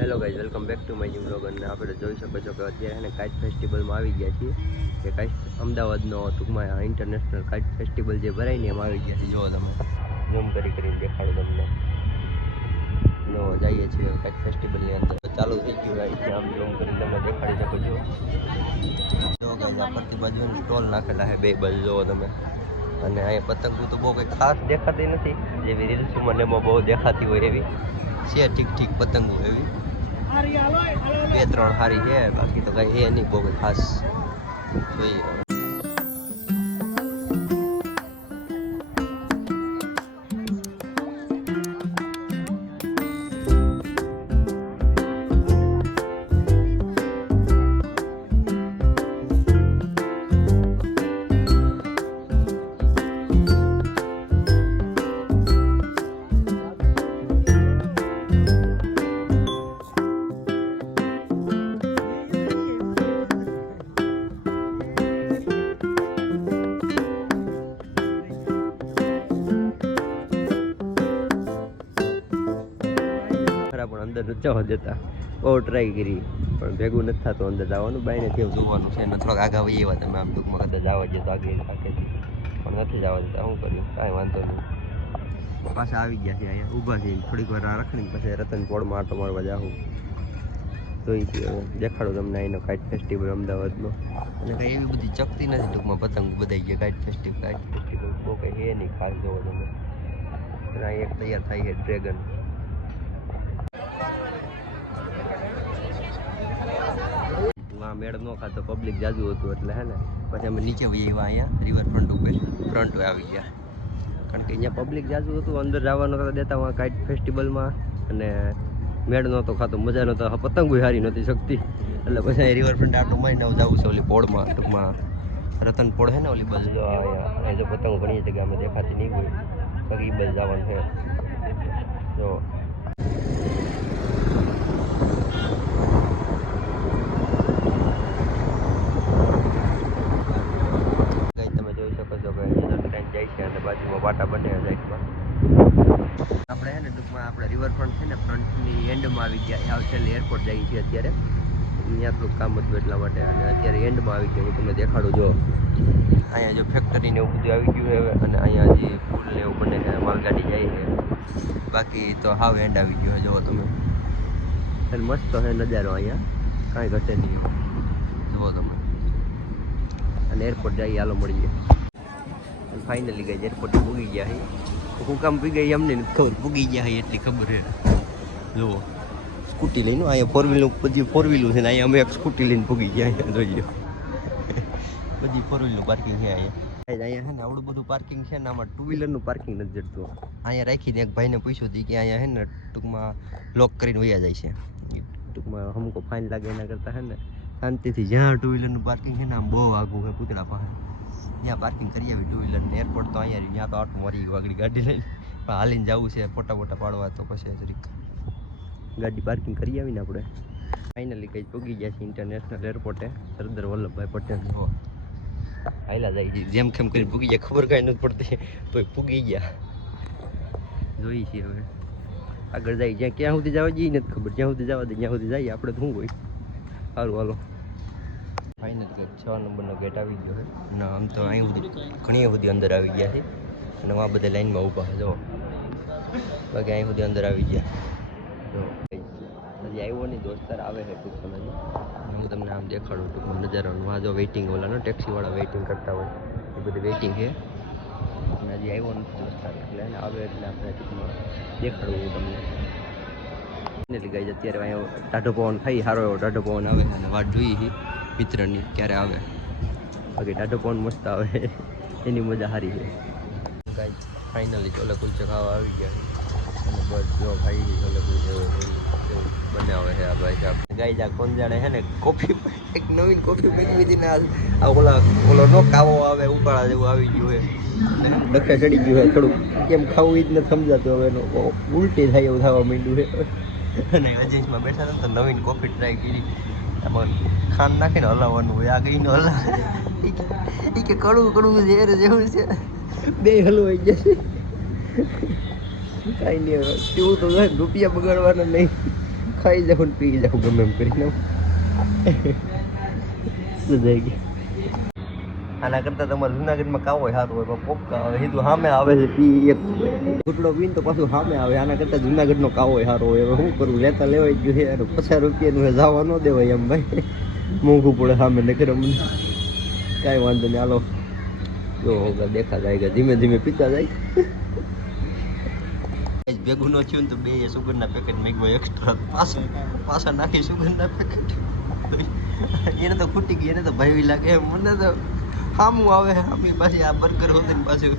Hello guys, welcome back to my new blog. અને આપણે જોઈ શકો છો કે અત્યારે ને કાઇટ ફેસ્ટિવલમાં આવી ગયા છીએ. કે કાઇટ અમદાવાદનો ટૂંકમાં ઇન્ટરનેશનલ કાઇટ ફેસ્ટિવલ જે ભરાય ને એમાં આવી ગયા છે. જો તમે ઝૂમ કરીને દેખાડો તમને. જો જઈએ છીએ કાઇટ ફેસ્ટિવલની અંદર. ચાલુ થઈ ગયું ગાઈસ, આમ ઝૂમ કરીને તમને દેખાડી શકો છો. જો ગાઈસ, આ પરથી બાજુ સ્ટોલ નાખેલા છે બે બાજુ જોવો તમે. અને અહીંયા પતંગો તો બહુ કંઈ ખાસ દેખાતી નથી, જેવી રીલ્સમાં ને એમાં બહુ દેખાતી હોય એવી છે. ઠીક પતંગો એવી બે ત્રણ સારી છે, બાકી તો કઈ એ નહીં બહુ ખાસ. જોઈએ પણ અંદર નથી જવા દેતા. બહુ ટ્રાય કરી પણ ભેગું નથી થતું અંદર જવાનું. બાયનેથી જોવાનું છે ને થોડાક આગા વહી એવા તમે આમ ટૂંકમાં કદાચ જવા જઈએ તો આગળ રાખે પણ નથી જવા દેતા. શું કર્યું, કાંઈ વાંધો નહીં. પાછા આવી ગયા છે અહીંયા ઊભા છે. થોડીક વાર રાખીને પછી રતનપોળમાં આટો મારવા જાઉં. જોઈ દેખાડો તમને અહીંનો કાઇટ ફેસ્ટિવલ અમદાવાદનો. અને કંઈ એવી બધી ચકતી નથી ટૂંકમાં પતંગ બધાઈ ગયા. કાઇટ ફેસ્ટિવલ બહુ કંઈ એ નહીં ખાસ. જોવો તમે અહીં એક તૈયાર થાય છે ડ્રેગન. મેળ ન ખાતો, પબ્લિક જાજુ હતું એટલે હે ને પછી અમે નીચે આવ્યા અહીંયા રિવરફ્રન્ટ ઉપર આવી ગયા. કારણ કે અહીંયા પબ્લિક જાજુ હતું, અંદર જવાનું નતા દેતા કાઇટ ફેસ્ટિવલમાં. અને મેળ નહોતો ખાતો, મજા નહોતો, પતંગો હારી નહોતી શકતી. એટલે પછી અહીં રિવરફ્રન્ટ આટલું મારીને જવું છે ઓલી પોળમાં, ટૂંકમાં રતનપોળ છે ને ઓલી બાજુ. જો અહીંયા જો પતંગો ઘણી જગ્યાએ અમે દેખાતી નહીં હોય તો એ બાજુ જવાનું છે. જો બાજુમાં વાટા બને સાઈડમાં. આપણે છે ને ટૂંકમાં આપણે રિવરફ્રન્ટ છે ને ફ્રન્ટની એન્ડમાં આવી ગયા. હાવ છેલ્લે એરપોર્ટ જઈએ છીએ અત્યારે. ત્યાં થોડુંક કામ હતું એટલા માટે. અને અત્યારે એન્ડમાં આવી ગયા. હું તમને દેખાડું. જો અહીંયા જો ફેક્ટરી ને એવું બધું આવી ગયું હવે. અને અહીંયા હજી પુલ ને એવું બને છે, માલગાડી જાય છે. બાકી તો હાવ એન્ડ આવી ગયો છે. જુઓ તમે, અને મસ્ત છે નજારો અહીંયા, કાંઈ ઘટે નહીં. જુઓ તમે. અને એરપોર્ટ જઈએ, હાલો મળીએ. ફાઇનલી ગઈ એરપોર્ટ પૂગી ગયા છે. હું કામ પી ગઈ અમને નથી ખબર, પૂગી ગયા છે એટલી ખબર છે. જુઓ સ્કૂટી લઈને અહીંયા બધી ફોર વ્હીલું છે ને અહીંયા અમે એક સ્કૂટી લઈને પૂગી ગયા. અહીંયા જોઈ લો બધી ફોર વ્હીલનું પાર્કિંગ છે અહીંયા. અહીંયા છે ને આવડું બધું પાર્કિંગ છે ને આમાં ટુ વ્હીલરનું પાર્કિંગ નથી જડતું. અહીંયા રાખીને એક ભાઈને પૂછ્યું હતું કે અહીંયા છે ને ટૂંકમાં લોક કરીને વયા જાય છે. ટૂંકમાં અમુકો ફાઇન લાગે એના કરતાં છે ને શાંતિથી જ્યાં ટુ વ્હીલરનું પાર્કિંગ છે ને આમ બહુ આઘું છે પૂતળા પાસે, ત્યાં પાર્કિંગ કરી આવી ટુ વ્હીલર. ને એરપોર્ટ તો અહીંયા ત્યાં તો આટલું મરી આગળ ગાડી લઈને પણ હાલીને જવું છે ફોટા પાડવા, તો પછી જરીક ગાડી પાર્કિંગ કરી આવીને આપણે ફાઇનલી કંઈ પૂગી ગયા છે ઇન્ટરનેશનલ એરપોર્ટે. સરદાર વલ્લભભાઈ પટેલ હો હાઈલા જાય છે, જેમ કેમ કરીને પૂગી ગયા, ખબર કાંઈ નથી પડતી તો પૂગી ગયા. જોઈ છીએ હવે આગળ જાય, જ્યાં ક્યાં સુધી જવા જઈએ નથી ખબર. જ્યાં સુધી જવા દે ત્યાં સુધી જઈએ આપણે. તો શું હોય. સારું હાલો. ફાઇનલ ગેટ 6 નંબરનો ગેટ આવી ગયો છે. અને આમ તો અહીં બધી ઘણી બધી અંદર આવી ગયા છે. અને આ બધા લાઈનમાં ઊભા છે. જો બાકી અહીં સુધી અંદર આવી ગયા. જો હજી આવ્યો નહીં, દોસ્તાર આવે છે ટૂંક સમયમાં. હું તમને આમ દેખાડું ટૂંકમાં નજારાનું. આ જો વેઇટિંગ ઓલાનો ટેક્સીવાળા વેઇટિંગ કરતા હોય એ બધી વેઇટિંગ છે. અને હજી આવ્યો નથી દોસ્તાર, એટલે એને આવે એટલે આપણે ટૂંકમાં દેખાડવું તમને. ફાઇનલી ગાઈઝ અત્યારે અહીંયા ટાઢો પવન થઈ, સારો એવો ટાઢો પવન આવે. અને વાત જોઈએ છે મિત્રની ક્યારે આવે. બાકી ટાઢો પવન મસ્ત આવે, એની મજા સારી છે. ગાઈઝ ફાઇનલી ચોલે કુલચે ખાવા આવી ગયા છે. અને બસ જો ખાઈ ચોલે કુલચે બનાવે છે આ ભાઈ સાહેબ. ગાઈઝ આ કોણ જાણે છે ને કોફી, એક નવીન કોફી પી લીધી ને આ ઓલો નો કાવો આવે ઉકાળા જેવું આવી ગયું છે. ડખે ચડી ગયું છે થોડુંક, કેમ ખાવું એ જ નથી સમજાતું. હવે એનો ઉલટી થાય એવું થવા માંડ્યું છે. અને અજેશમાં બેઠા હતા તો નવીન કોફી ટ્રાય કરી. એમાં ખાંડ નાખીને હલાવવાનું હોય, આગળનો હલાવ એ કે કડવું ઝેર જેવું છે. બે હલવાઈ જશે. કાંઈ નહીં, પીવું તો રૂપિયા બગાડવાના નહીં, ખાઈ જાઉં ને પી જાઉં ગમે એમ કરીને સુધાઈ ગઈ. આના કરતાં તમારે જુનાગઢમાં કાવો સારું હોય પણ પોપકા આવે સીધું સામે આવે છે પી એક ઘૂંટડો પીને તો પાછું સામે આવે. આના કરતાં જુનાગઢનો કાવો સારો હોય. હવે શું કરું લેતા લેવાઈ ગયું છે યાર. 50 રૂપિયાનું જવા ન દેવાય એમ ભાઈ, મોંઘું પડે સામે નકર અમને કાંઈ વાંધો નહીં. હાલો જો હોગા દેખા જાય ધીમે ધીમે પીતા જાય. ભેગું ન થયું ને તો બે સુગરના પેકેટ મેગવા એક્સ્ટ્રા પાછા નાખી સુગરના પેકેટ. એને તો ખૂટી ગઈ, એને તો ભાઈ લાગે મને તો સામું આવે સામી પાછી આ બર્ગર હોતી ને પાછું